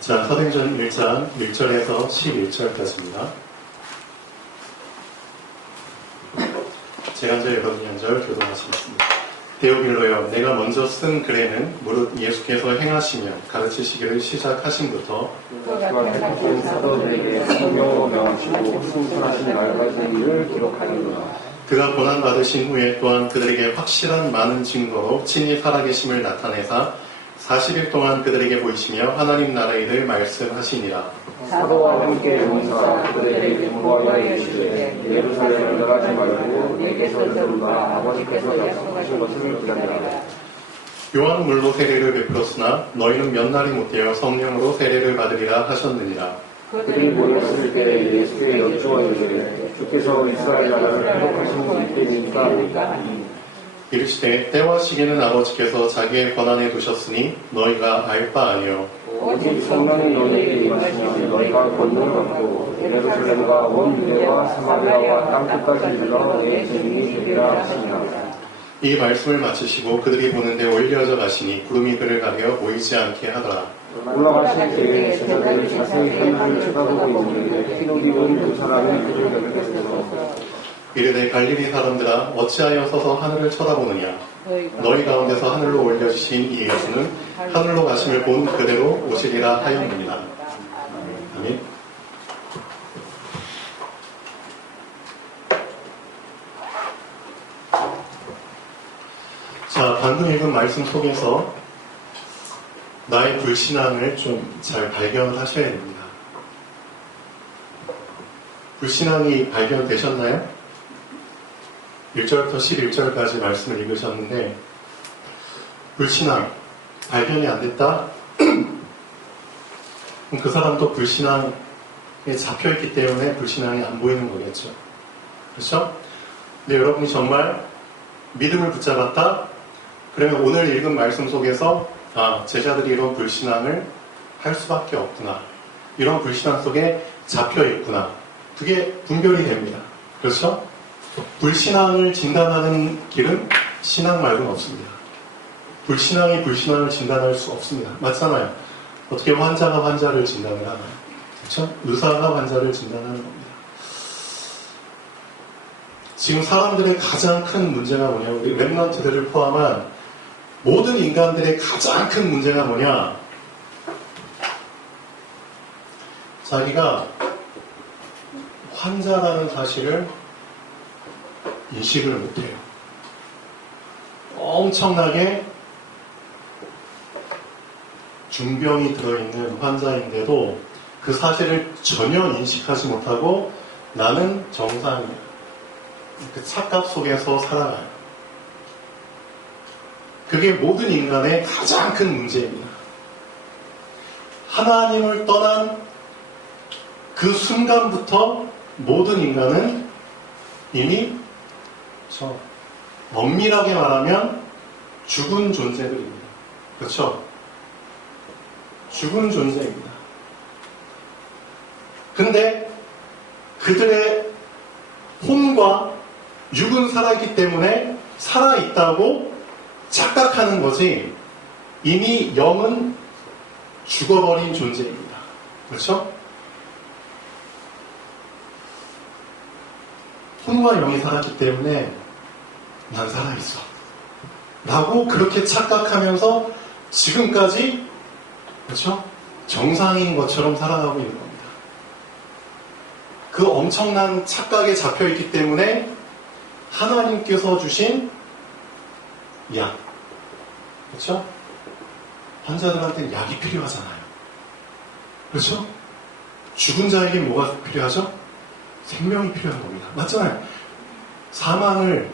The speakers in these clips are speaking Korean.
자, 사도행전 1장 1절에서 11절까지입니다. 제가 한절 여러분이 한절 교동하시겠습니다. 데오빌로여, 내가 먼저 쓴 글에는 무릇 예수께서 행하시며 가르치시기를 시작하심부터 그가 택하신 사도들에게 성령으로 명하시고 승천하신 날까지 일을 기록하는구나. 그가 고난받으신 후에 또한 그들에게 확실한 많은 증거로 친히 살아계심을 나타내사 40일 동안 그들에게 보이시며 하나님 나라의 일을 말씀하시니라. 사도와 함께 용사 그들에게 공부하여 이르시되 예루살렘을 떠나지 말고 내게서 들으라. 아버지께서 약속하신 것을 기다리라. 요한은 물로 세례를 베풀었으나 너희는 몇 날이 못되어 성령으로 세례를 받으리라 하셨느니라. 그들이 모였을 때 예수께 여쭈어 이르되 주께서 이스라엘 나라를 회복하신 분 이때입니까? 이르시되 때와 시기는 아버지께서 자기의 권한에 두셨으니 너희가 알 바 아니요. 오직 성령이 너희에게 임하시면 너희가 권능을 받고 예루살렘과 온 유대와 사마리아와 땅끝까지 이르러 내 증인이 되리라 하시니라. 이 말씀을 마치시고 그들이 보는데 올려져 가시니 구름이 그를 가려 보이지 않게 하더라. 올라가실 때에 제자들이 자세히 하늘을 쳐다보고 있는데 피로 입은 두 사람이 그를 뵙겠어서 이르되 갈릴리 사람들아 어찌하여 서서 하늘을 쳐다보느냐. 너희 가운데서 하늘로 올려주신 이 예수는 하늘로 가심을 본 그대로 오시리라 하였느니라. 아멘. 자, 방금 읽은 말씀 속에서 나의 불신앙을 좀 잘 발견하셔야 됩니다. 불신앙이 발견되셨나요? 1절부터 11절까지 말씀을 읽으셨는데 불신앙 발견이 안 됐다? 그 사람도 불신앙에 잡혀있기 때문에 불신앙이 안 보이는 거겠죠. 그렇죠? 근데 여러분이 정말 믿음을 붙잡았다? 그러면 오늘 읽은 말씀 속에서 제자들이 이런 불신앙을 할 수밖에 없구나. 이런 불신앙 속에 잡혀있구나. 그게 분별이 됩니다. 그렇죠? 불신앙을 진단하는 길은 신앙 말고는 없습니다. 불신앙이 불신앙을 진단할 수 없습니다. 맞잖아요. 어떻게 환자가 환자를 진단을 하나요? 그렇죠? 의사가 환자를 진단하는 겁니다. 지금 사람들의 가장 큰 문제가 뭐냐? 우리 랩런트들을 포함한 모든 인간들의 가장 큰 문제가 뭐냐? 자기가 환자라는 사실을 인식을 못해요. 엄청나게 중병이 들어있는 환자인데도 그 사실을 전혀 인식하지 못하고 나는 정상이야. 그 착각 속에서 살아가요. 그게 모든 인간의 가장 큰 문제입니다. 하나님을 떠난 그 순간부터 모든 인간은 이미 엄밀하게 말하면 죽은 존재들입니다. 그렇죠? 죽은 존재입니다. 근데 그들의 혼과 육은 살아있기 때문에 살아있다고 착각하는 거지 이미 영은 죽어버린 존재입니다. 그렇죠? 혼과 영이 살았기 때문에 난 살아있어 라고 그렇게 착각하면서 지금까지 그렇죠? 정상인 것처럼 살아가고 있는 겁니다. 그 엄청난 착각에 잡혀있기 때문에 하나님께서 주신 약, 그렇죠? 환자들한테는 약이 필요하잖아요. 그렇죠? 죽은 자에게 뭐가 필요하죠? 생명이 필요한 겁니다. 맞잖아요. 사망을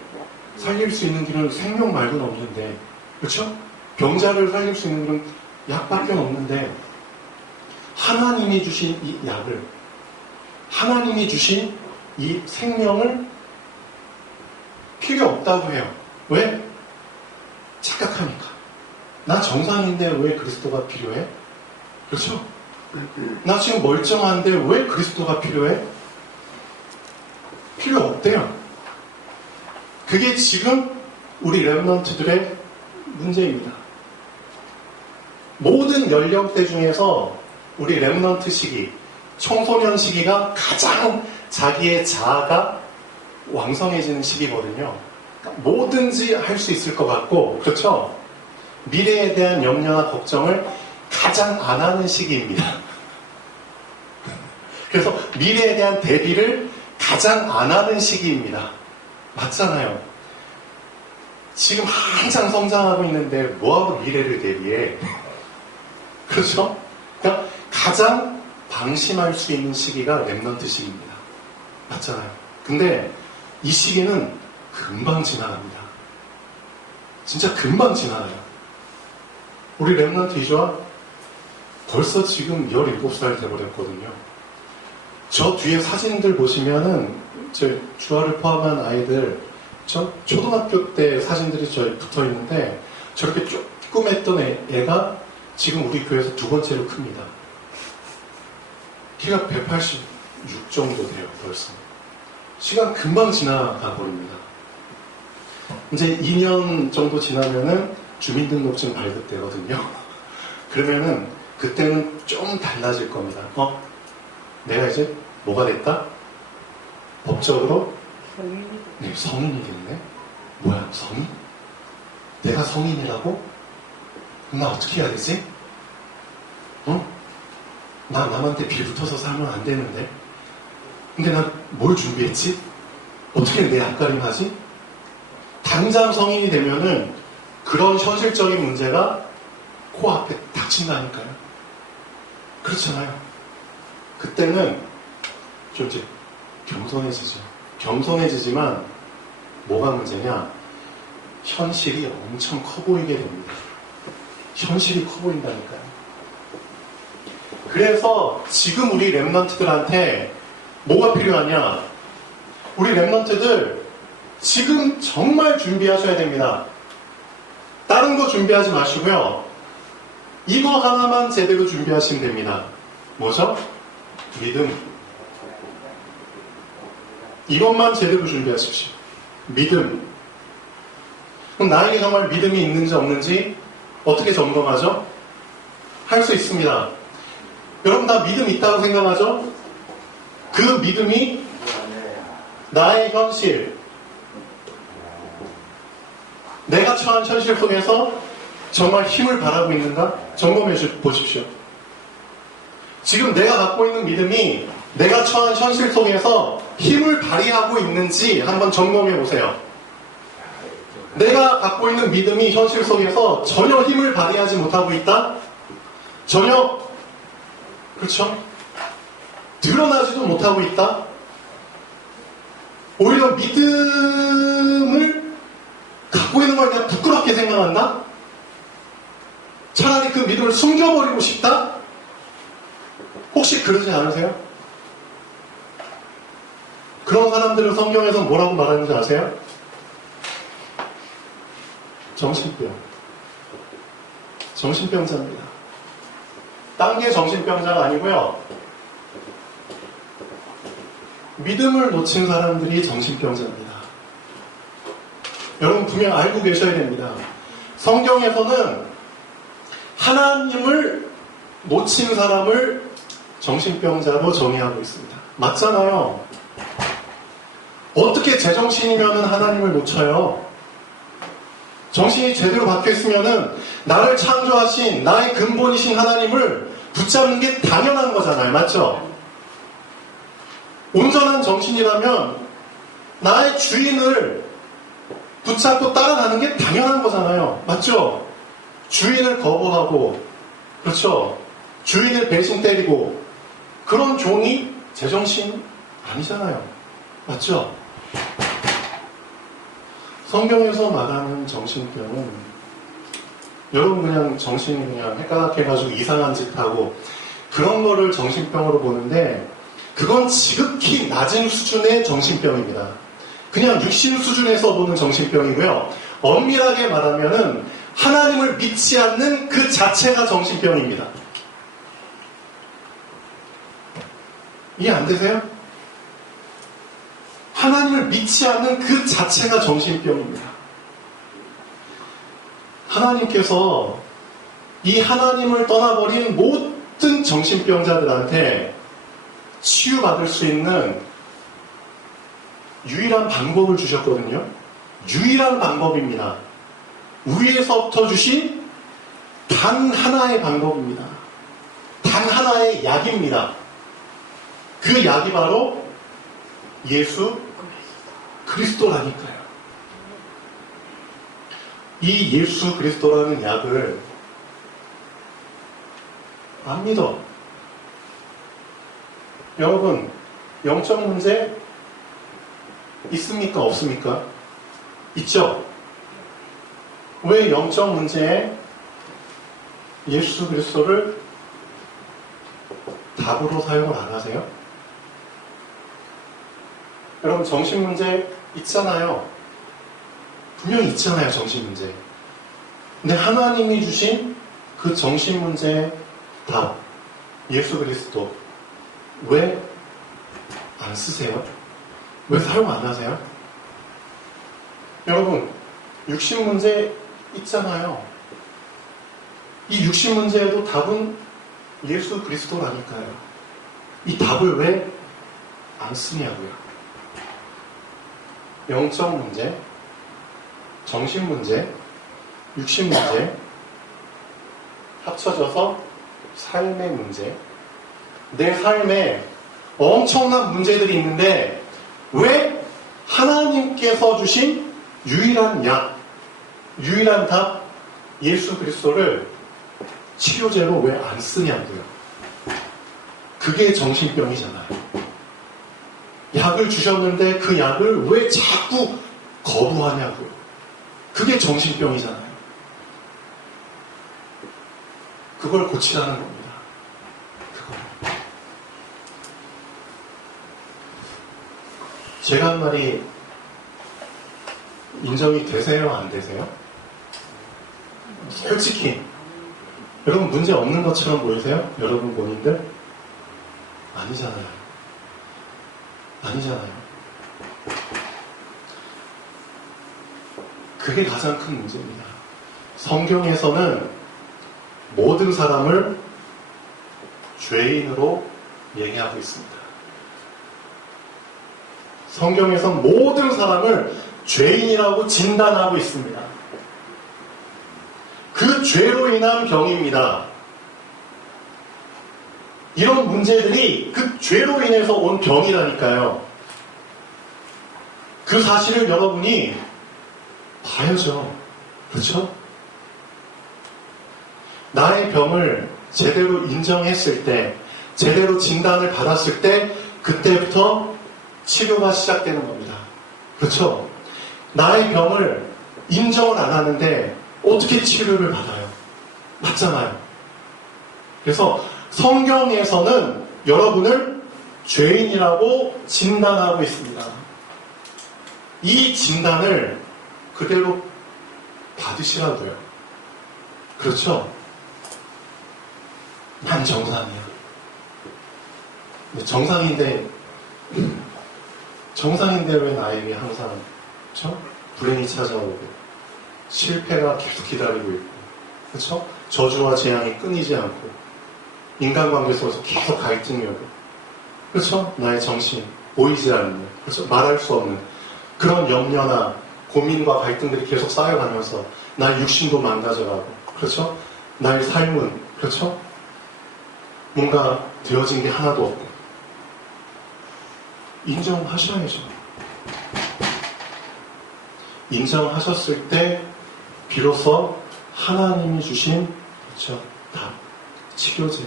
살릴 수 있는 길은 생명 말고는 없는데, 그렇죠? 병자를 살릴 수 있는 길은 약밖에 없는데, 하나님이 주신 이 약을, 하나님이 주신 이 생명을 필요 없다고 해요. 왜? 착각하니까. 나 정상인데 왜 그리스도가 필요해? 그렇죠? 나 지금 멀쩡한데 왜 그리스도가 필요해? 필요 없대요. 그게 지금 우리 랩런트들의 문제입니다. 모든 연령대 중에서 우리 렘넌트 시기, 청소년 시기가 가장 자기의 자아가 왕성해지는 시기거든요. 그러니까 뭐든지 할 수 있을 것 같고, 그렇죠? 미래에 대한 염려나 걱정을 가장 안 하는 시기입니다. 그래서 미래에 대한 대비를 가장 안 하는 시기입니다. 맞잖아요. 지금 한창 성장하고 있는데 뭐하고 미래를 대비해? 그렇죠? 그러니까 가장 방심할 수 있는 시기가 렘넌트 시기입니다. 맞잖아요. 근데 이 시기는 금방 지나갑니다. 진짜 금방 지나가요. 우리 렘넌트 이주와 벌써 지금 17살 돼버렸거든요. 저 뒤에 사진들 보시면은 저 주아를 포함한 아이들 저 초등학교 때 사진들이 저기 붙어 있는데 저렇게 조그맸던 애가 지금 우리 교회에서 두 번째로 큽니다. 키가 186 정도 돼요, 벌써. 시간 금방 지나가 버립니다. 이제 2년 정도 지나면은 주민등록증 발급 되거든요. 그러면은 그때는 좀 달라질 겁니다. 내가 이제 뭐가 됐다? 법적으로? 네, 성인이 됐네. 뭐야, 성인? 내가 성인이라고? 그럼 나 어떻게 해야 되지? 나 남한테 빌붙어서 살면 안 되는데. 근데 난 뭘 준비했지? 어떻게 내 앞가림 하지? 당장 성인이 되면은 그런 현실적인 문제가 코앞에 닥친다니까요. 그렇잖아요. 그때는 좀 이제 겸손해지죠. 겸손해지지만 뭐가 문제냐? 현실이 엄청 커 보이게 됩니다. 현실이 커 보인다니까요. 그래서 지금 우리 렘넌트들한테 뭐가 필요하냐? 우리 렘넌트들 지금 정말 준비하셔야 됩니다. 다른 거 준비하지 마시고요. 이거 하나만 제대로 준비하시면 됩니다. 뭐죠? 믿음. 이것만 제대로 준비하십시오. 믿음. 그럼 나에게 정말 믿음이 있는지 없는지 어떻게 점검하죠? 할 수 있습니다. 여러분 다 믿음 있다고 생각하죠? 그 믿음이 나의 현실, 내가 처한 현실 속에서 정말 힘을 발하고 있는가? 점검해 보십시오. 지금 내가 갖고 있는 믿음이 내가 처한 현실 속에서 힘을 발휘하고 있는지 한번 점검해 보세요. 내가 갖고 있는 믿음이 현실 속에서 전혀 힘을 발휘하지 못하고 있다? 전혀, 그렇죠? 드러나지도 못하고 있다? 오히려 믿음을 갖고 있는 걸 그냥 부끄럽게 생각한다? 차라리 그 믿음을 숨겨버리고 싶다? 혹시 그러지 않으세요? 그런 사람들을 성경에서 뭐라고 말하는지 아세요? 정신병. 정신병자입니다. 딴 게 정신병자가 아니고요. 믿음을 놓친 사람들이 정신병자입니다. 여러분 분명 알고 계셔야 됩니다. 성경에서는 하나님을 놓친 사람을 정신병자로 정의하고 있습니다. 맞잖아요. 어떻게 제정신이면 하나님을 놓쳐요? 정신이 제대로 박혀있으면 나를 창조하신 나의 근본이신 하나님을 붙잡는 게 당연한 거잖아요. 맞죠? 온전한 정신이라면 나의 주인을 붙잡고 따라가는 게 당연한 거잖아요. 맞죠? 주인을 거부하고, 그렇죠? 주인을 배신 때리고, 그런 종이 제정신 아니잖아요. 맞죠? 성경에서 말하는 정신병은 여러분 그냥 정신이 그냥 헷갈락해가지고 이상한 짓 하고 그런 거를 정신병으로 보는데 그건 지극히 낮은 수준의 정신병입니다. 그냥 육신 수준에서 보는 정신병이고요. 엄밀하게 말하면은 하나님을 믿지 않는 그 자체가 정신병입니다. 이해 안 되세요? 하나님을 믿지 않는 그 자체가 정신병입니다. 하나님께서 이 하나님을 떠나버린 모든 정신병자들한테 치유받을 수 있는 유일한 방법을 주셨거든요. 유일한 방법입니다. 위에서부터 주신 단 하나의 방법입니다. 단 하나의 약입니다. 그 약이 바로 예수 그리스도라니까요. 이 예수 그리스도라는 약을 안 믿어. 여러분, 영적 문제 있습니까? 없습니까? 있죠? 왜 영적 문제에 예수 그리스도를 답으로 사용을 안 하세요? 여러분, 정신 문제 있잖아요. 분명히 있잖아요, 정신 문제. 근데 하나님이 주신 그 정신 문제의 답, 예수 그리스도, 왜 안 쓰세요? 왜 사용 안 하세요? 여러분, 육신 문제 있잖아요. 이 육신 문제에도 답은 예수 그리스도라니까요. 이 답을 왜 안 쓰냐고요. 영적 문제, 정신 문제, 육신 문제, 합쳐져서 삶의 문제. 내 삶에 엄청난 문제들이 있는데 왜 하나님께서 주신 유일한 약, 유일한 답, 예수 그리스도를 치료제로 왜 안 쓰냐고요. 그게 정신병이잖아요. 약을 주셨는데 그 약을 왜 자꾸 거부하냐고요. 그게 정신병이잖아요. 그걸 고치라는 겁니다. 그걸. 제가 한 말이 인정이 되세요? 안 되세요? 솔직히 여러분 문제 없는 것처럼 보이세요? 여러분 본인들? 아니잖아요. 아니잖아요. 그게 가장 큰 문제입니다. 성경에서는 모든 사람을 죄인으로 얘기하고 있습니다. 성경에서는 모든 사람을 죄인이라고 진단하고 있습니다. 그 죄로 인한 병입니다. 이런 문제들이 그 죄로 인해서 온 병이라니까요. 그 사실을 여러분이 봐야죠. 그렇죠? 나의 병을 제대로 인정했을 때, 제대로 진단을 받았을 때, 그때부터 치료가 시작되는 겁니다. 그렇죠? 나의 병을 인정을 안 하는데 어떻게 치료를 받아요? 맞잖아요. 그래서 성경에서는 여러분을 죄인이라고 진단하고 있습니다. 이 진단을 그대로 받으시라고요. 그렇죠? 난 정상이야. 정상인데 왜 나에게 항상 그렇죠? 불행이 찾아오고 실패가 계속 기다리고 있고 그렇죠? 저주와 재앙이 끊이지 않고 인간관계 속에서 계속 갈등이 오고 그렇죠? 나의 정신 보이지 않는 그렇죠? 말할 수 없는 그런 염려나 고민과 갈등들이 계속 쌓여가면서 나의 육신도 망가져가고 그렇죠? 나의 삶은 그렇죠? 뭔가 되어진 게 하나도 없고 인정하셔야죠. 인정하셨을 때 비로소 하나님이 주신 그렇죠? 답, 치료제.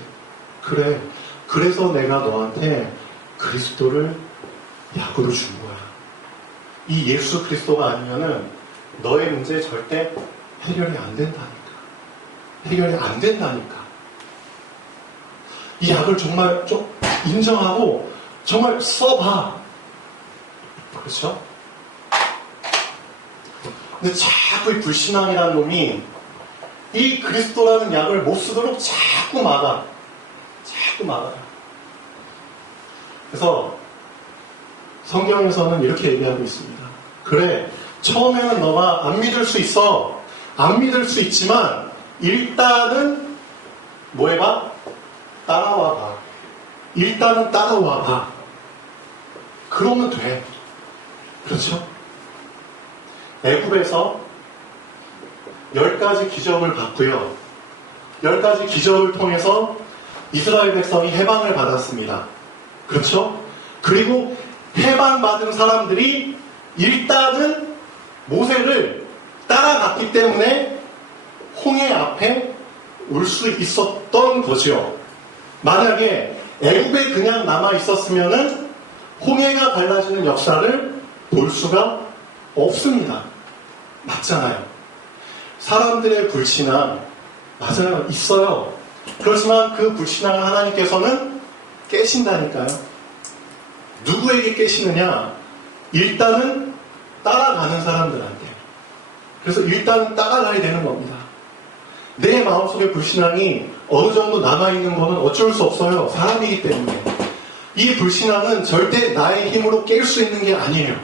그래. 그래서 내가 너한테 그리스도를 약으로 준 거야. 이 예수 그리스도가 아니면은 너의 문제 절대 해결이 안 된다니까. 해결이 안 된다니까. 이 약을 정말 좀 인정하고 정말 써봐. 그렇죠? 근데 자꾸 이 불신앙이라는 놈이 이 그리스도라는 약을 못 쓰도록 자꾸 막아. 자꾸 막아. 그래서 성경에서는 이렇게 얘기하고 있습니다. 그래, 처음에는 너가 안 믿을 수 있어. 안 믿을 수 있지만 일단은 뭐 해봐? 따라와 봐. 일단은 따라와 봐. 그러면 돼. 그렇죠? 애굽에서 10가지 기적을 봤고요. 10가지 기적을 통해서 이스라엘 백성이 해방을 받았습니다. 그렇죠? 그리고 해방받은 사람들이 일단은 모세를 따라갔기 때문에 홍해 앞에 올 수 있었던 거죠. 만약에 애굽에 그냥 남아 있었으면은 홍해가 갈라지는 역사를 볼 수가 없습니다. 맞잖아요. 사람들의 불신앙 맞아요. 있어요. 그렇지만 그 불신앙을 하나님께서는 깨신다니까요. 누구에게 깨시느냐? 일단은 따라가는 사람들한테. 그래서 일단은 따라가야 되는 겁니다. 내 마음속에 불신앙이 어느 정도 남아있는 거는 어쩔 수 없어요. 사람이기 때문에. 이 불신앙은 절대 나의 힘으로 깰 수 있는 게 아니에요.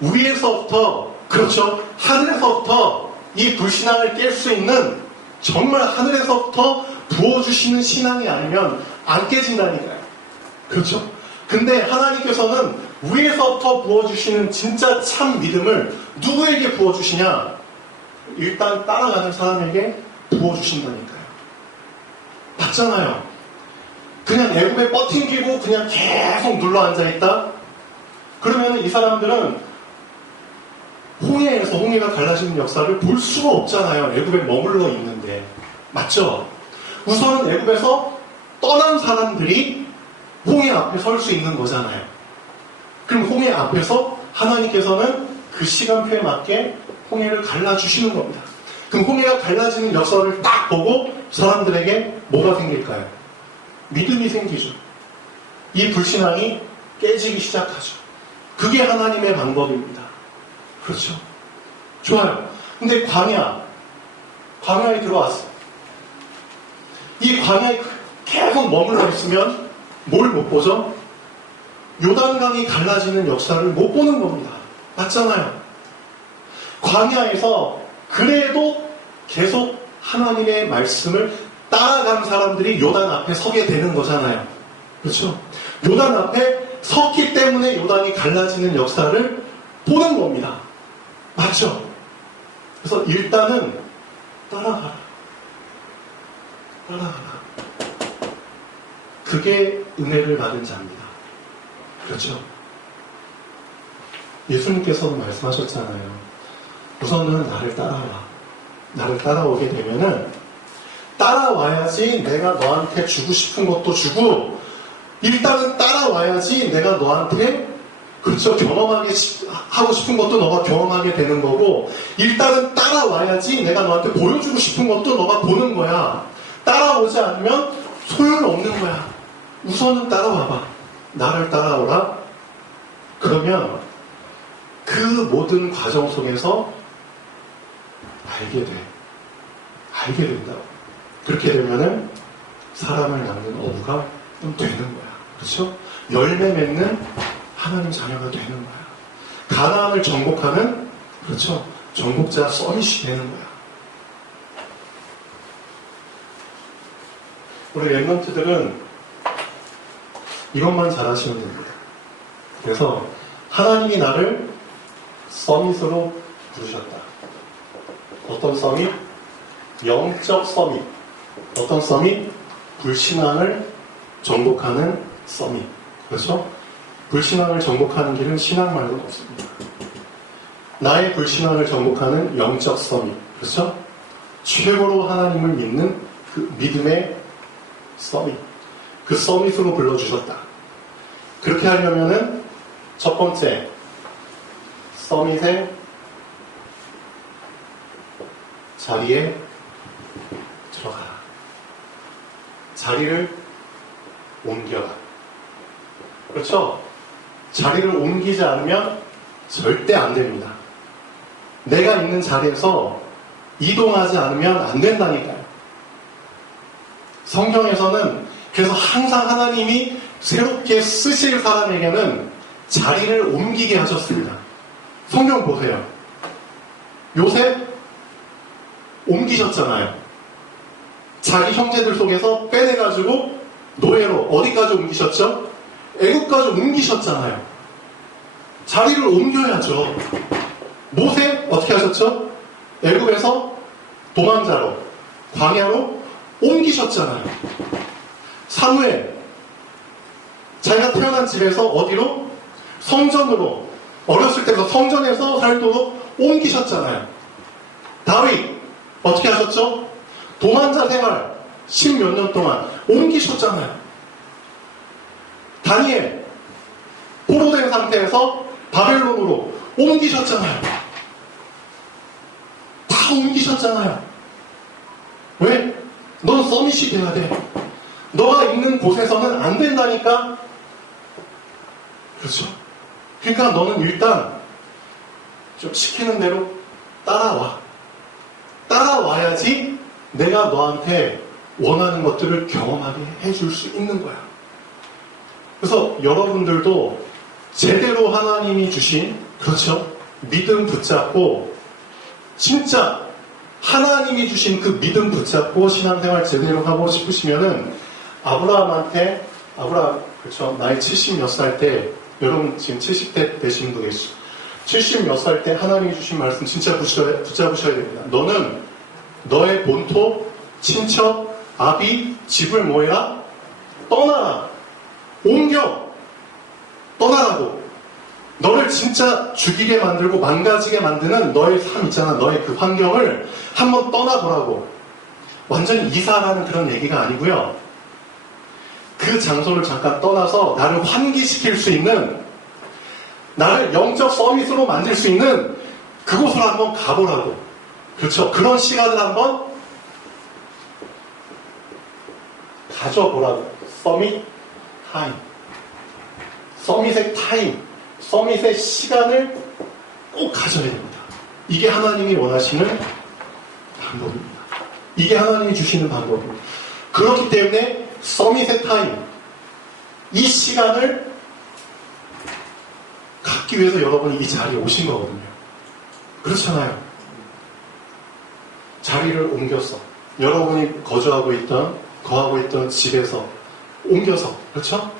위에서부터, 그렇죠? 하늘에서부터 이 불신앙을 깰 수 있는 정말 하늘에서부터 부어주시는 신앙이 아니면 안 깨진다니까요. 그렇죠? 근데 하나님께서는 위에서부터 부어주시는 진짜 참 믿음을 누구에게 부어주시냐? 일단 따라가는 사람에게 부어주신다니까요. 맞잖아요. 그냥 애굽에 뻗팅기고 그냥 계속 눌러 앉아있다? 그러면 이 사람들은 홍해에서 홍해가 갈라지는 역사를 볼 수가 없잖아요. 애굽에 머물러 있는데. 맞죠? 우선은 애굽에서 떠난 사람들이 홍해 앞에 설 수 있는 거잖아요. 그럼 홍해 앞에서 하나님께서는 그 시간표에 맞게 홍해를 갈라주시는 겁니다. 그럼 홍해가 갈라지는 역사를 딱 보고 사람들에게 뭐가 생길까요? 믿음이 생기죠. 이 불신앙이 깨지기 시작하죠. 그게 하나님의 방법입니다. 그렇죠? 좋아요. 근데 광야에 들어왔어. 이 광야에 계속 머물러 있으면 뭘 못 보죠? 요단강이 갈라지는 역사를 못 보는 겁니다. 맞잖아요. 광야에서 그래도 계속 하나님의 말씀을 따라간 사람들이 요단 앞에 서게 되는 거잖아요. 그렇죠? 요단 앞에 섰기 때문에 요단이 갈라지는 역사를 보는 겁니다. 맞죠? 그래서 일단은 따라가라. 그게 은혜를 받은 자입니다. 그렇죠? 예수님께서도 말씀하셨잖아요. 우선은 나를 따라와. 나를 따라오게 되면은 따라와야지 내가 너한테 주고 싶은 것도 주고 일단은 따라와야지 내가 너한테 그렇죠. 하고 싶은 것도 너가 경험하게 되는 거고 일단은 따라와야지 내가 너한테 보여주고 싶은 것도 너가 보는 거야. 따라오지 않으면 소용없는 거야. 우선은 따라와봐. 나를 따라오라. 그러면 그 모든 과정 속에서 알게 된다고. 그렇게 되면은 사람을 낳는 어부가 좀 되는 거야. 그렇죠? 열매 맺는 하나님 자녀가 되는 거야. 가나안을 정복하는, 그렇죠? 정복자 서밋이 되는 거야. 우리 랩런트들은 이것만 잘하시면 됩니다. 그래서 하나님이 나를 서밋으로 부르셨다. 어떤 서밋? 영적 서밋. 어떤 서밋? 불신앙을 정복하는 서밋. 그렇죠? 불신앙을 정복하는 길은 신앙 말고는 없습니다. 나의 불신앙을 정복하는 영적 서밋. 그렇죠? 최고로 하나님을 믿는 그 믿음의 서밋. 그 서밋으로 불러주셨다. 그렇게 하려면은 첫 번째, 서밋의 자리에 들어가라. 자리를 옮겨라. 그렇죠? 자리를 옮기지 않으면 절대 안 됩니다. 내가 있는 자리에서 이동하지 않으면 안 된다니까요. 성경에서는 그래서 항상 하나님이 새롭게 쓰실 사람에게는 자리를 옮기게 하셨습니다. 성경 보세요. 요셉 옮기셨잖아요. 자기 형제들 속에서 빼내가지고 노예로 어디까지 옮기셨죠? 애국까지 옮기셨잖아요. 자리를 옮겨야죠. 모세 어떻게 하셨죠? 애국에서 도망자로, 광야로 옮기셨잖아요. 사무엘, 자기가 태어난 집에서 어디로? 성전으로, 어렸을 때부터 성전에서 살도록 옮기셨잖아요. 다윗, 어떻게 하셨죠? 도망자 생활, 10몇 년 동안 옮기셨잖아요. 다니엘, 포로된 상태에서 바벨론으로 옮기셨잖아요. 다 옮기셨잖아요. 왜? 넌 서밋이 돼야 돼. 너가 있는 곳에서는 안 된다니까. 그렇죠? 그러니까 너는 일단 좀 시키는 대로 따라와. 따라와야지 내가 너한테 원하는 것들을 경험하게 해줄 수 있는 거야. 그래서 여러분들도 제대로 하나님이 주신, 그렇죠? 믿음 붙잡고 진짜 하나님이 주신 그 믿음 붙잡고 신앙생활 제대로 하고 싶으시면은 아브라함한테, 그렇죠? 나이 70 몇 살 때, 여러분 지금 70대 되신 분도 계시죠? 70 몇 살 때 하나님이 주신 말씀 진짜 붙잡으셔야 됩니다. 너는 너의 본토, 친척, 아비, 집을 뭐해라? 떠나라. 옮겨. 떠나라고. 너를 진짜 죽이게 만들고 망가지게 만드는 너의 삶 있잖아. 너의 그 환경을 한번 떠나보라고. 완전히 이사라는 그런 얘기가 아니고요. 그 장소를 잠깐 떠나서 나를 환기시킬 수 있는, 나를 영적 서밋으로 만들 수 있는 그곳으로 한번 가보라고. 그렇죠. 그런 시간을 한번 가져보라고. 서밋 타임. 서밋의 타임. 서밋의 시간을 꼭 가져야 됩니다. 이게 하나님이 원하시는 방법입니다. 이게 하나님이 주시는 방법입니다. 그렇기 때문에 서밋의 타임, 이 시간을 갖기 위해서 여러분이 이 자리에 오신 거거든요. 그렇잖아요. 자리를 옮겨서 여러분이 거하고 있던 집에서 옮겨서, 그렇죠?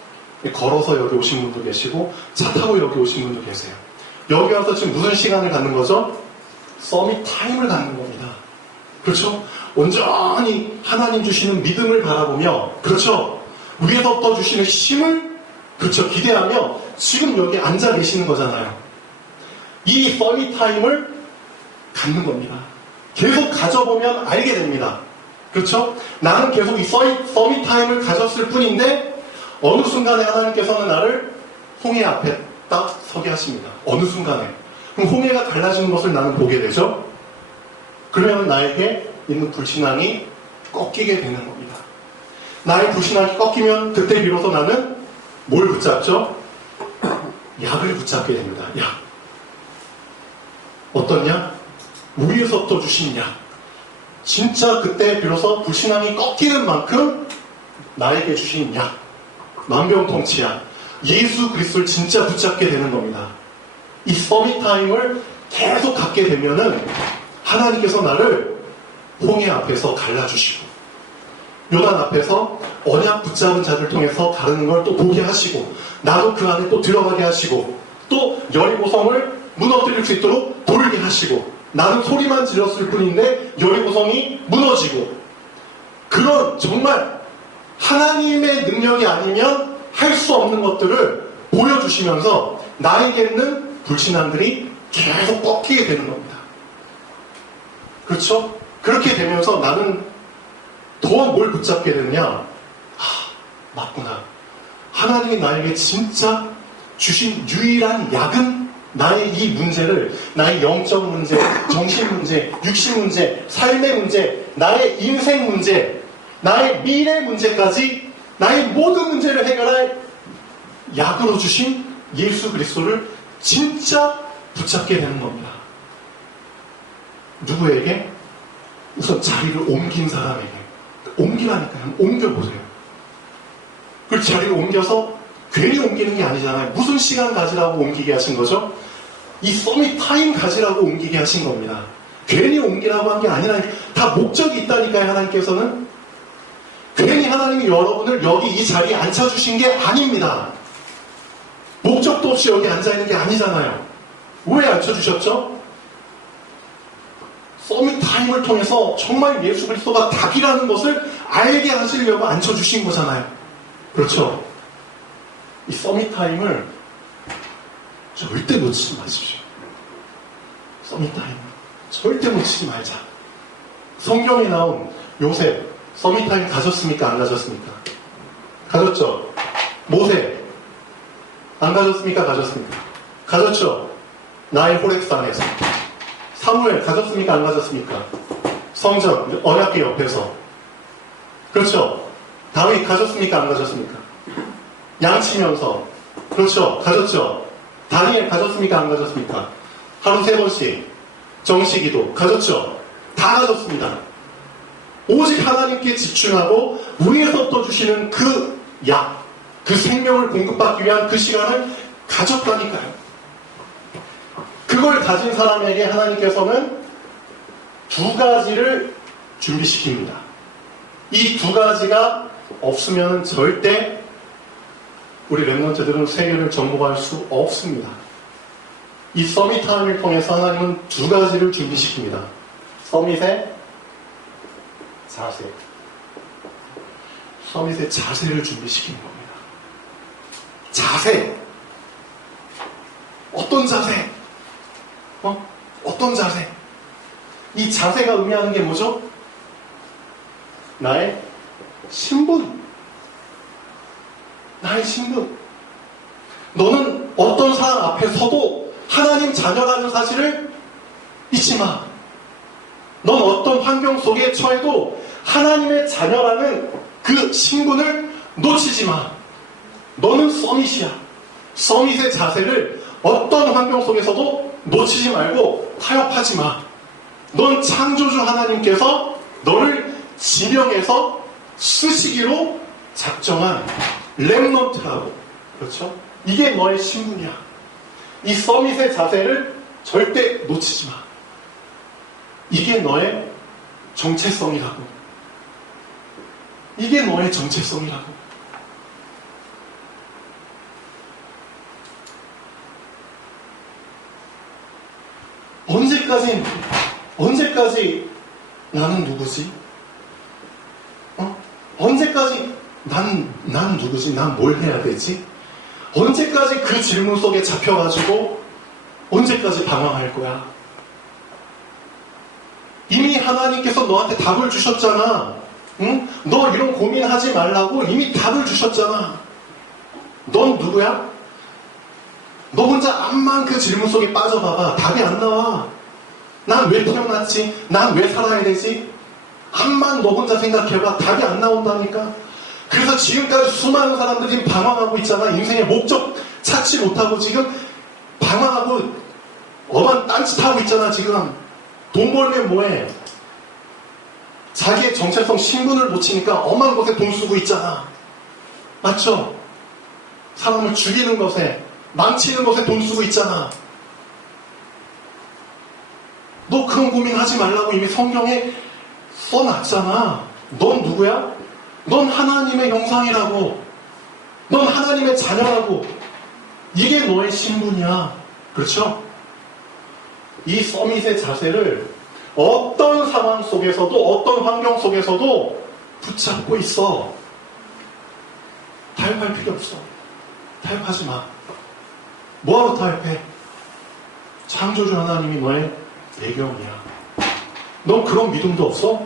걸어서 여기 오신 분도 계시고 차 타고 여기 오신 분도 계세요. 여기 와서 지금 무슨 시간을 갖는 거죠? 서밋 타임을 갖는 겁니다. 그렇죠? 온전히 하나님 주시는 믿음을 바라보며, 그렇죠? 위에서부터 주시는 힘을, 그렇죠? 기대하며 지금 여기 앉아 계시는 거잖아요. 이 서밋 타임을 갖는 겁니다. 계속 가져보면 알게 됩니다. 그렇죠? 나는 계속 이 서밋 타임을 가졌을 뿐인데 어느 순간에 하나님께서는 나를 홍해 앞에 딱 서게 하십니다. 어느 순간에. 그럼 홍해가 갈라지는 것을 나는 보게 되죠. 그러면 나에게 있는 불신앙이 꺾이게 되는 겁니다. 나의 불신앙이 꺾이면 그때 비로소 나는 뭘 붙잡죠? 약을 붙잡게 됩니다. 약. 어떤 약? 위에서부터 주신 약. 진짜 그때 비로소 불신앙이 꺾이는 만큼 나에게 주신 약. 만병통치약. 예수 그리스도를 진짜 붙잡게 되는 겁니다. 이 서밋 타임을 계속 갖게 되면은 하나님께서 나를 홍해 앞에서 갈라주시고 요단 앞에서 언약 붙잡은 자들 통해서 가르는 걸 또 보게 하시고 나도 그 안에 또 들어가게 하시고 또 여리고성을 무너뜨릴 수 있도록 돌게 하시고 나는 소리만 질렀을 뿐인데 여리고성이 무너지고 그런 정말 하나님의 능력이 아니면 할 수 없는 것들을 보여주시면서 나에게 있는 불신앙들이 계속 꺾이게 되는 겁니다. 그렇죠? 그렇게 되면서 나는 더 뭘 붙잡게 되느냐? 맞구나. 하나님이 나에게 진짜 주신 유일한 약은 나의 이 문제를, 나의 영적 문제, 정신 문제, 육신 문제, 삶의 문제, 나의 인생 문제, 나의 미래 문제까지 나의 모든 문제를 해결할 약으로 주신 예수 그리스도를 진짜 붙잡게 되는 겁니다. 누구에게? 우선 자리를 옮긴 사람에게. 옮기라니까요. 옮겨보세요. 그 자리를 옮겨서 괜히 옮기는 게 아니잖아요. 무슨 시간 가지라고 옮기게 하신 거죠? 이 서밋 타임 가지라고 옮기게 하신 겁니다. 괜히 옮기라고 한 게 아니라 다 목적이 있다니까요. 하나님께서는 하나님이 여러분을 여기 이 자리에 앉혀주신 게 아닙니다. 목적도 없이 여기 앉아있는 게 아니잖아요. 왜 앉혀주셨죠? 서밋 타임을 통해서 정말 예수 그리스도가 답이라는 것을 알게 하시려고 앉혀주신 거잖아요. 그렇죠? 이 서밋 타임을 절대 놓치지 마십시오. 서밋 타임 절대 놓치지 말자. 성경에 나온 요셉 서밋 타임 가졌습니까? 안 가졌습니까? 가졌죠? 모세 안 가졌습니까? 가졌습니까? 가졌죠? 나의 호렉산에서. 사무엘 가졌습니까? 안 가졌습니까? 성전 언약궤 옆에서. 그렇죠? 다윗 가졌습니까? 안 가졌습니까? 양치면서. 그렇죠? 가졌죠? 다니엘 가졌습니까? 안 가졌습니까? 하루 3번씩 정시기도 가졌죠? 다 가졌습니다. 오직 하나님께 집중하고 위에서부터 주시는 그 약, 그 생명을 공급받기 위한 그 시간을 가졌다니까요. 그걸 가진 사람에게 하나님께서는 2가지를 준비시킵니다. 이 2가지가 없으면 절대 우리 렘넌트들은 세계를 정복할 수 없습니다. 이 서밋 타임을 통해서 하나님은 2가지를 준비시킵니다. 서밋의 자세. 서밋의 자세를 준비시키는 겁니다. 자세. 어떤 자세? 어떤 자세? 이 자세가 의미하는 게 뭐죠? 나의 신분. 나의 신분. 너는 어떤 사람 앞에 서도 하나님 자녀라는 사실을 잊지 마. 넌 어떤 환경 속에 처해도 하나님의 자녀라는 그 신분을 놓치지 마. 너는 서밋이야. 서밋의 자세를 어떤 환경 속에서도 놓치지 말고 타협하지 마. 넌 창조주 하나님께서 너를 지명해서 쓰시기로 작정한 렘넌트라고. 그렇죠? 이게 너의 신분이야. 이 서밋의 자세를 절대 놓치지 마. 이게 너의 정체성이라고. 이게 너의 정체성이라고. 언제까지 나는 누구지? 언제까지 난 누구지? 난 뭘 해야 되지? 언제까지 그 질문 속에 잡혀가지고 언제까지 방황할 거야? 이미 하나님께서 너한테 답을 주셨잖아. 응? 너 이런 고민하지 말라고 이미 답을 주셨잖아. 넌 누구야? 너 혼자 암만 그 질문 속에 빠져봐봐. 답이 안 나와. 난 왜 태어났지? 난 왜 살아야 되지? 암만 너 혼자 생각해봐. 답이 안 나온다니까. 그래서 지금까지 수많은 사람들이 방황하고 있잖아. 인생의 목적 찾지 못하고 지금 방황하고 엄한 딴짓하고 있잖아. 지금 돈 벌면 뭐해? 자기의 정체성 신분을 놓치니까 엄한 곳에 돈 쓰고 있잖아. 맞죠? 사람을 죽이는 것에 망치는 것에 돈 쓰고 있잖아. 너 그런 고민하지 말라고 이미 성경에 써놨잖아. 넌 누구야? 넌 하나님의 형상이라고. 넌 하나님의 자녀라고. 이게 너의 신분이야. 그렇죠? 이 서밋의 자세를 어떤 상황 속에서도 어떤 환경 속에서도 붙잡고 있어. 타협할 필요 없어. 타협하지 마. 뭐하러 타협해? 창조주 하나님이 너의 배경이야. 넌 그런 믿음도 없어?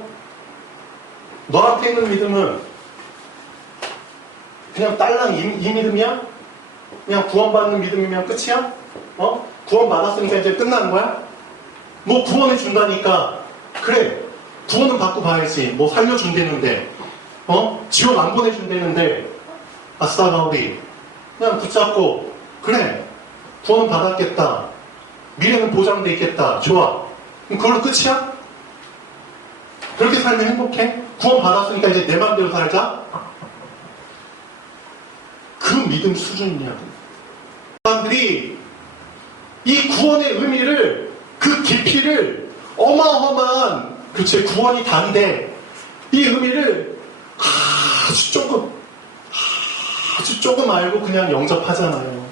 너한테 있는 믿음은 그냥 딸랑 이 믿음이야? 그냥 구원받는 믿음이면 끝이야? 구원 받았으니까 이제 끝나는 거야? 뭐 구원해 준다니까. 그래, 구원은 받고 봐야지. 뭐 살려준다는데, 지원 안 보내준다는데, 아싸가오리 그냥 붙잡고, 그래, 구원 받았겠다. 미래는 보장돼 있겠다. 좋아. 그럼 그걸로 끝이야? 그렇게 살면 행복해? 구원 받았으니까 이제 내 마음대로 살자? 그 믿음 수준이냐고. 사람들이 이 구원의 의미를, 그 깊이를, 어마어마한, 그치, 구원이 단데, 이 의미를 아주 조금 알고 그냥 영접하잖아요.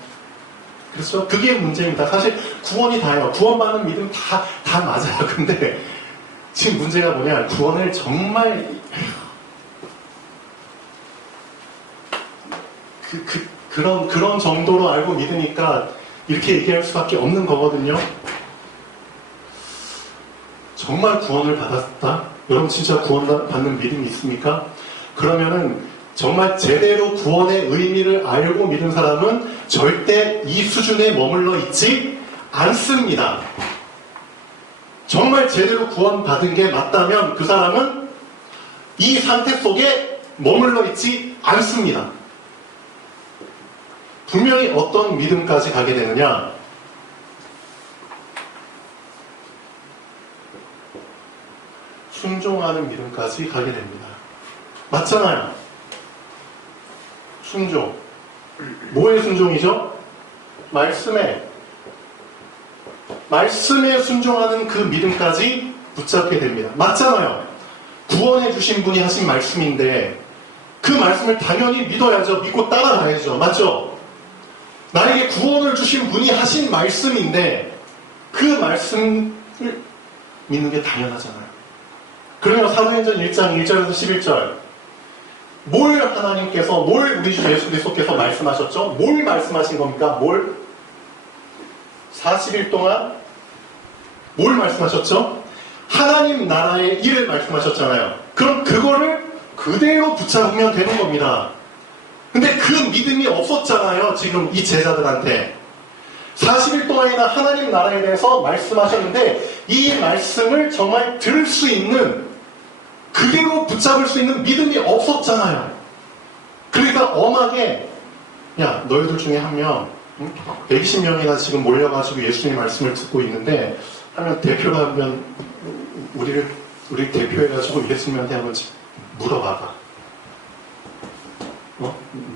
그래서 그게 문제입니다. 사실 구원이 다예요. 구원받는 믿음 다 맞아요. 근데 지금 문제가 뭐냐, 구원을 정말 그런 정도로 알고 믿으니까 이렇게 얘기할 수밖에 없는 거거든요. 정말 구원을 받았다? 여러분 진짜 구원받는 믿음이 있습니까? 그러면은 정말 제대로 구원의 의미를 알고 믿은 사람은 절대 이 수준에 머물러 있지 않습니다. 정말 제대로 구원받은 게 맞다면 그 사람은 이 상태 속에 머물러 있지 않습니다. 분명히 어떤 믿음까지 가게 되느냐? 순종하는 믿음까지 가게 됩니다. 맞잖아요. 순종. 뭐의 순종이죠? 말씀에 순종하는 그 믿음까지 붙잡게 됩니다. 맞잖아요. 구원해 주신 분이 하신 말씀인데 그 말씀을 당연히 믿어야죠. 믿고 따라가야죠. 맞죠? 나에게 구원을 주신 분이 하신 말씀인데 그 말씀을 믿는 게 당연하잖아요. 그러면 사도행전 1장 1절에서 11절 뭘 하나님께서, 뭘 우리 주 예수 그리스도께서 말씀하셨죠? 뭘 말씀하신 겁니까? 40일 동안 뭘 말씀하셨죠? 하나님 나라의 일을 말씀하셨잖아요. 그럼 그거를 그대로 붙잡으면 되는 겁니다. 근데 그 믿음이 없었잖아요. 지금 이 제자들한테. 40일 동안이나 하나님 나라에 대해서 말씀하셨는데 이 말씀을 정말 들을 수 있는, 그대로 붙잡을 수 있는 믿음이 없었잖아요. 그러니까 엄하게, 야, 너희들 중에 한 명, 120명이나 지금 몰려가지고 예수님의 말씀을 듣고 있는데 하면 대표가 하면 우리 대표해가지고 예수님한테 한번 물어봐봐.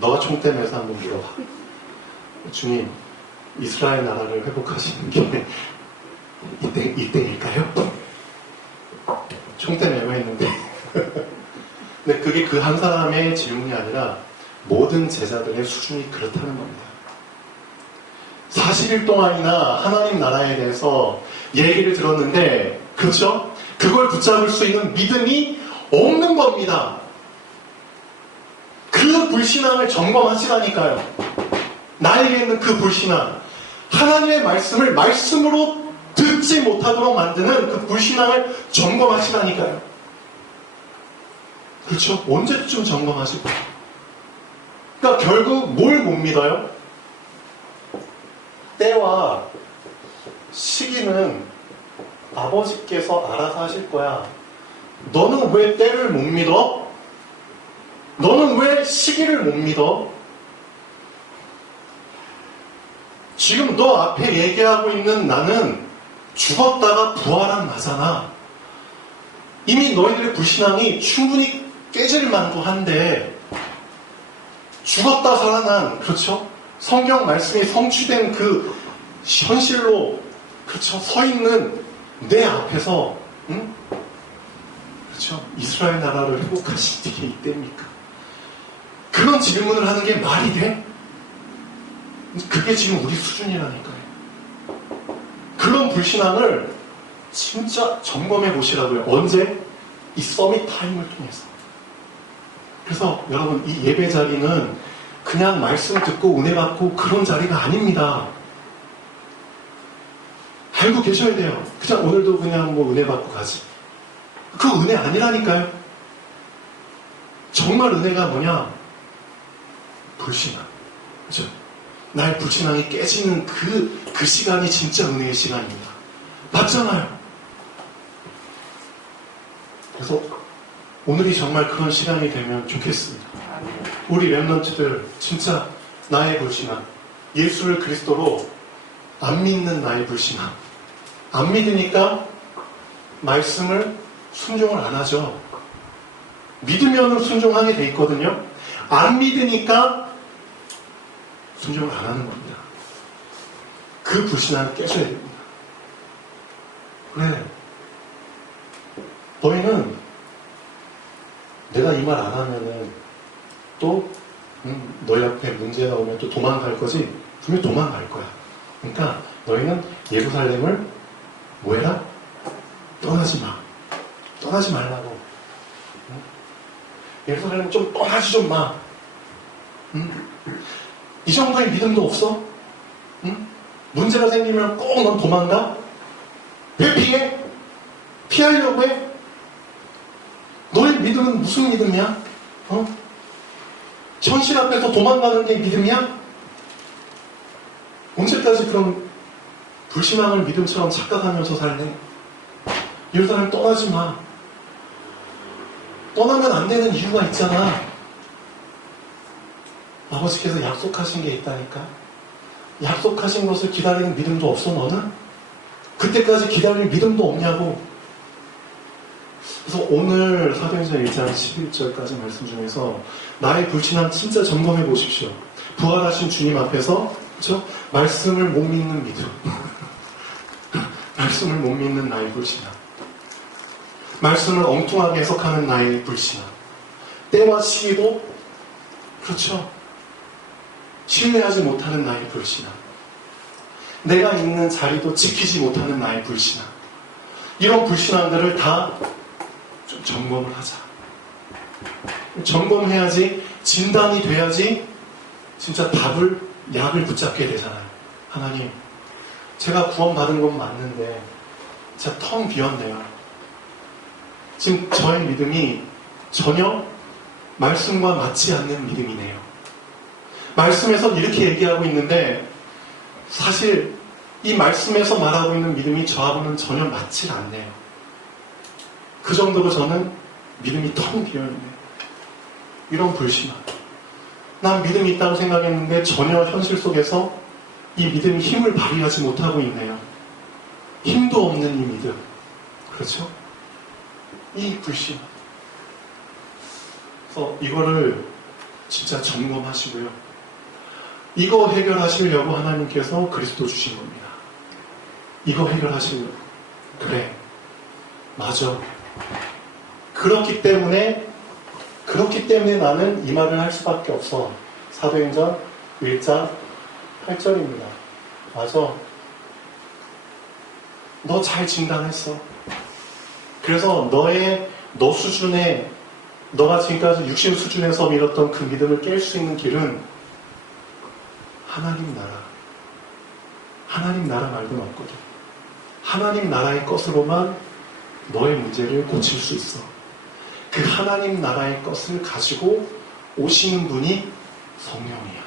너가 총대 내서 한번 물어봐. 주님, 이스라엘 나라를 회복하시는 게 이때일까요? 총대 내고 했는데 근데 그게 그 한 사람의 질문이 아니라 모든 제자들의 수준이 그렇다는 겁니다. 40일 동안이나 하나님 나라에 대해서 얘기를 들었는데, 그렇죠? 그걸 붙잡을 수 있는 믿음이 없는 겁니다. 그 불신앙을 점검하시라니까요. 나에게 있는 그 불신앙, 하나님의 말씀을 말씀으로 듣지 못하도록 만드는 그 불신앙을 점검하시라니까요. 그렇죠? 언제쯤 점검하실까요? 그러니까 결국 뭘 못 믿어요? 때와 시기는 아버지께서 알아서 하실 거야. 너는 왜 때를 못 믿어? 너는 왜 시기를 못 믿어? 지금 너 앞에 얘기하고 있는 나는 죽었다가 부활한 나잖아. 이미 너희들의 불신앙이 충분히 깨질 만도 한데 죽었다 살아난, 그렇죠? 성경 말씀이 성취된 그 현실로, 그렇죠? 서 있는 내 앞에서, 그렇죠? 이스라엘 나라를 회복하실 일이 이때입니까? 그런 질문을 하는 게 말이 돼? 그게 지금 우리 수준이라니까요. 그런 불신앙을 진짜 점검해 보시라고요. 언제? 이 서밋 타임을 통해서. 그래서 여러분, 이 예배 자리는 그냥 말씀 듣고 은혜 받고 그런 자리가 아닙니다. 알고 계셔야 돼요. 그냥 오늘도 그냥 뭐 은혜 받고 가지. 그 은혜 아니라니까요. 정말 은혜가 뭐냐? 불신앙. 그렇죠? 나의 불신앙이 깨지는 그 시간이 진짜 은혜의 시간입니다. 맞잖아요. 그래서 오늘이 정말 그런 시간이 되면 좋겠습니다. 우리 렘넌트들 진짜 나의 불신앙, 예수를 그리스도로 안 믿는 나의 불신앙, 안 믿으니까 말씀을 순종을 안 하죠. 믿으면 순종하게 돼 있거든요. 안 믿으니까 순종을 안 하는 겁니다. 그 불신앙을 깨셔야 됩니다. 그래, 너희는 내가 이 말 안 하면은 또 너희 앞에 문제가 오면 또 도망갈 거지? 분명히 도망갈 거야. 그러니까 너희는 예루살렘을 뭐해라? 떠나지 마. 떠나지 말라고. 예루살렘 좀 떠나지 좀 마. 이 정도의 믿음도 없어? 문제가 생기면 꼭 넌 도망가? 왜 피해? 피하려고 해? 너의 믿음은 무슨 믿음이야? 현실 앞에서 도망가는 게 믿음이야? 언제까지 그런 불신앙을 믿음처럼 착각하면서 살래? 예루살렘 떠나지 마. 떠나면 안 되는 이유가 있잖아. 아버지께서 약속하신 게 있다니까. 약속하신 것을 기다리는 믿음도 없어 너는? 그때까지 기다릴 믿음도 없냐고. 그래서 오늘 사도행전 1장 11절까지 말씀 중에서 나의 불신앙 진짜 점검해 보십시오. 부활하신 주님 앞에서 그렇죠? 말씀을 못 믿는 믿음. 말씀을 못 믿는 나의 불신앙. 말씀을 엉뚱하게 해석하는 나의 불신앙. 때와 시기도 그렇죠. 신뢰하지 못하는 나의 불신앙. 내가 있는 자리도 지키지 못하는 나의 불신앙. 이런 불신앙들을 다 좀 점검을 하자. 점검해야지, 진단이 돼야지 진짜 약을 붙잡게 되잖아요. 하나님, 제가 구원받은 건 맞는데 진짜 텅 비었네요. 지금 저의 믿음이 전혀 말씀과 맞지 않는 믿음이네요. 말씀에서 이렇게 얘기하고 있는데 사실 이 말씀에서 말하고 있는 믿음이 저하고는 전혀 맞지 않네요. 그 정도로 저는 믿음이 텅 비어있네요. 이런 불신앙. 난 믿음이 있다고 생각했는데 전혀 현실 속에서 이 믿음이 힘을 발휘하지 못하고 있네요. 힘도 없는 이 믿음. 그렇죠? 이 불신앙. 그래서 이거를 진짜 점검하시고요. 이거 해결하시려고 하나님께서 그리스도 주신 겁니다. 이거 해결하시려고. 그래. 맞아. 그렇기 때문에 나는 이 말을 할 수밖에 없어. 사도행전 1장 8절입니다. 맞아. 너 잘 진단했어. 그래서 너 수준에, 너가 지금까지 육신 수준에서 믿었던 그 믿음을 깰 수 있는 길은 하나님 나라 말고는 없거든. 하나님 나라의 것으로만 너의 문제를 고칠 수 있어. 그 하나님 나라의 것을 가지고 오시는 분이 성령이야.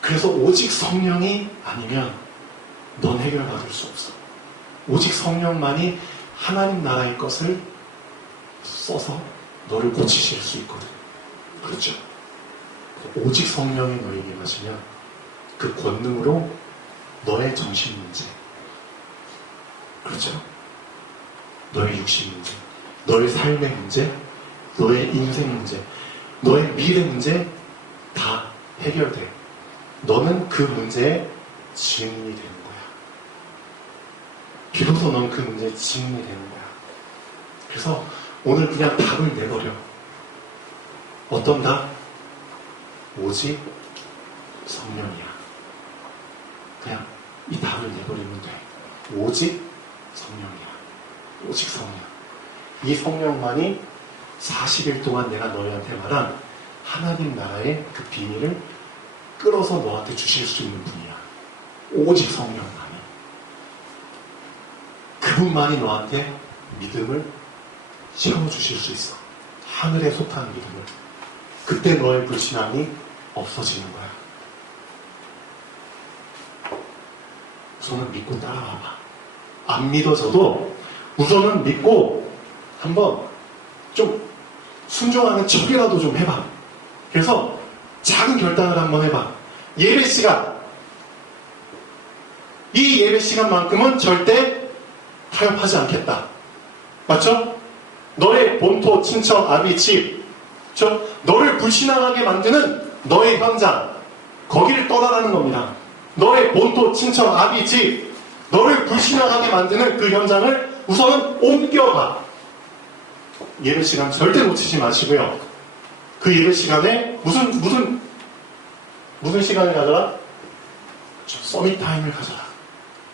그래서 오직 성령이 아니면 넌 해결받을 수 없어. 오직 성령만이 하나님 나라의 것을 써서 너를 고치실 수 있거든. 그렇죠? 오직 성령이 너에게 임하시면 그 권능으로 너의 정신 문제, 그렇죠? 너의 육신 문제, 너의 삶의 문제, 너의 인생 문제, 너의 미래 문제 다 해결돼. 너는 그 문제의 증인이 되는 거야. 비로소 넌 그 문제의 증인이 되는 거야. 그래서 오늘 그냥 답을 내버려. 어떤 답? 오직 성령이야. 그냥 이 답을 내버리면 돼. 오직 성령이야. 오직 성령. 이 성령만이 40일 동안 내가 너희한테 말한 하나님 나라의 그 비밀을 끌어서 너한테 주실 수 있는 분이야. 오직 성령만이. 그분만이 너한테 믿음을 채워주실 수 있어. 하늘에 속한 믿음을. 그때 너의 불신앙이 없어지는 거야. 우선은 믿고 따라와봐. 안 믿어져도 우선은 믿고 한번 좀 순종하는 척이라도 좀 해봐. 그래서 작은 결단을 한번 해봐. 예배 시간. 이 예배 시간만큼은 절대 타협하지 않겠다. 맞죠? 너의 본토, 친척, 아비, 집. 그렇죠? 너를 불신앙하게 만드는 너의 현장. 거기를 떠나라는 겁니다. 너의 본토, 친척, 아비, 집. 너를 불신앙하게 만드는 그 현장을 우선은 옮겨가. 예배 시간 절대 놓치지 마시고요. 그 예배 시간에 무슨 시간을 가져라? 서밋 타임을 가져라.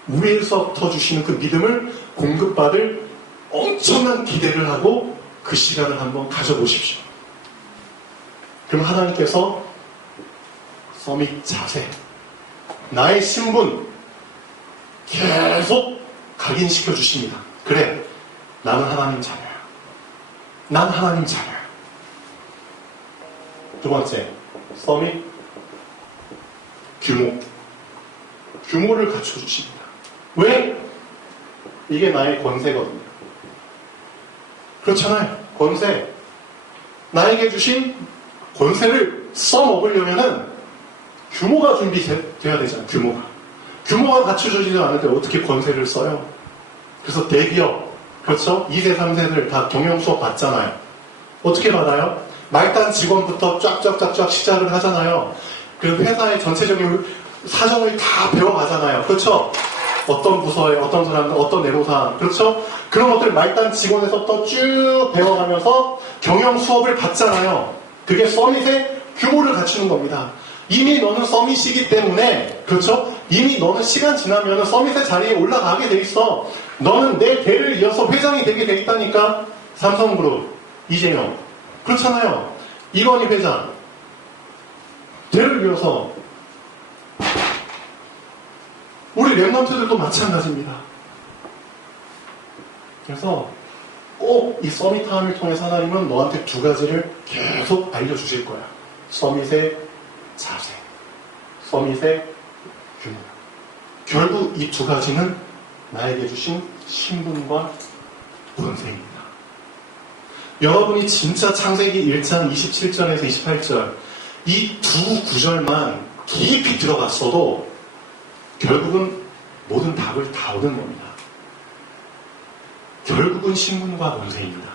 위에서부터 주시는 그 믿음을 공급받을 엄청난 기대를 하고 그 시간을 한번 가져보십시오. 그럼 하나님께서 서밋 자세, 나의 신분 계속 각인시켜 주십니다. 그래, 나는 하나님 자녀야. 난 하나님 자녀야. 두 번째, 서밋 규모를 갖춰주십니다. 왜? 이게 나의 권세거든요. 그렇잖아요. 권세. 나에게 주신 권세를 써먹으려면은 규모가 준비돼야 되잖아요. 규모가 갖춰지지 않을 때 어떻게 권세를 써요? 그래서 대기업, 그렇죠? 2세, 3세들 다 경영 수업 받잖아요. 어떻게 받아요? 말단 직원부터 쫙쫙쫙쫙 시작을 하잖아요. 그리고 회사의 전체적인 사정을 다 배워가잖아요. 그렇죠? 어떤 부서에 어떤 사람들, 어떤 내로사, 그렇죠? 그런 것들 말단 직원에서부터 쭉 배워가면서 경영 수업을 받잖아요. 그게 서밋의 규모를 갖추는 겁니다. 이미 너는 서밋이기 때문에, 그렇죠? 이미 너는 시간 지나면 서밋의 자리에 올라가게 돼 있어. 너는 내 대를 이어서 회장이 되게 돼 있다니까. 삼성그룹, 이재용. 그렇잖아요. 이건희 회장. 대를 이어서. 우리 랩런트들도 마찬가지입니다. 그래서 꼭 이 서밋 타임을 통해서 하나님은 너한테 두 가지를 계속 알려주실 거야. 서밋의 자세, 서밋의 규모. 결국 이 두 가지는 나에게 주신 신분과 권세입니다. 여러분이 진짜 창세기 1장 27절에서 28절 이 두 구절만 깊이 들어갔어도 결국은 모든 답을 다 얻은 겁니다. 결국은 신분과 권세입니다.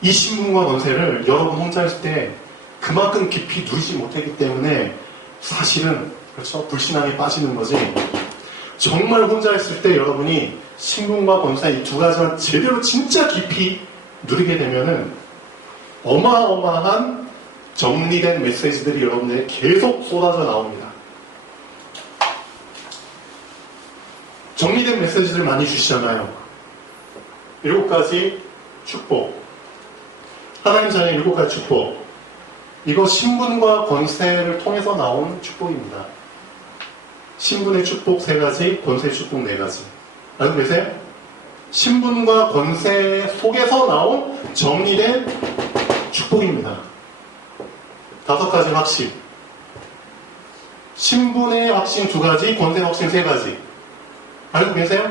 이 신분과 권세를 여러분 혼자 있을 때 그만큼 깊이 누리지 못했기 때문에 사실은 그렇죠? 불신앙에 빠지는 거지. 정말 혼자 있을 때 여러분이 신분과 권세 이 두 가지만 제대로 진짜 깊이 누리게 되면은 어마어마한 정리된 메시지들이 여러분들에게 계속 쏟아져 나옵니다. 정리된 메시지를 많이 주시잖아요. 7가지 축복. 하나님 자녀의 7가지 축복. 이거 신분과 권세를 통해서 나온 축복입니다. 신분의 축복 3가지, 권세의 축복 4가지. 알고 계세요? 신분과 권세 속에서 나온 정리된 축복입니다. 5가지 확신. 신분의 확신 2가지, 권세의 확신 3가지. 알고 계세요?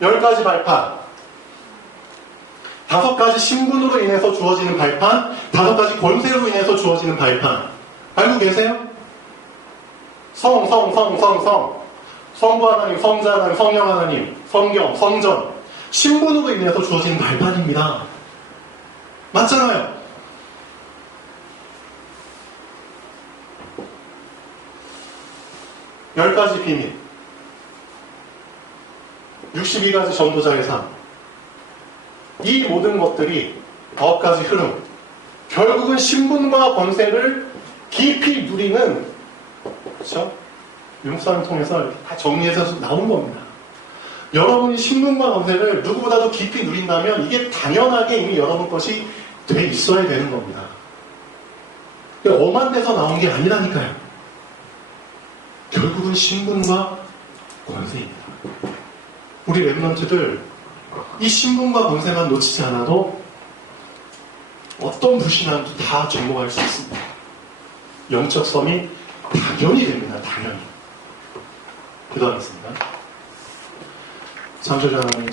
10가지 발판. 5가지 신분으로 인해서 주어지는 발판, 5가지 권세로 인해서 주어지는 발판. 알고 계세요? 성. 성부 하나님, 성자 하나님, 성령 하나님, 성경, 성전. 신분으로 인해서 주어지는 발판입니다. 맞잖아요? 열 가지 비밀. 62가지 전도자의 삶. 이 모든 것들이 9가지 흐름. 결국은 신분과 권세를 깊이 누리는, 그렇죠? 융사를 통해서 이렇게 다 정리해서 나온 겁니다. 여러분이 신분과 권세를 누구보다도 깊이 누린다면 이게 당연하게 이미 여러분 것이 돼 있어야 되는 겁니다. 엄한 데서 나온 게 아니라니까요. 결국은 신분과 권세입니다. 우리 랩런트들 이 신분과 권세만 놓치지 않아도 어떤 불신앙도 다 접목할 수 있습니다. 영적 섬이 당연히 됩니다. 당연히. 기도하겠습니다. 창조주 하나님.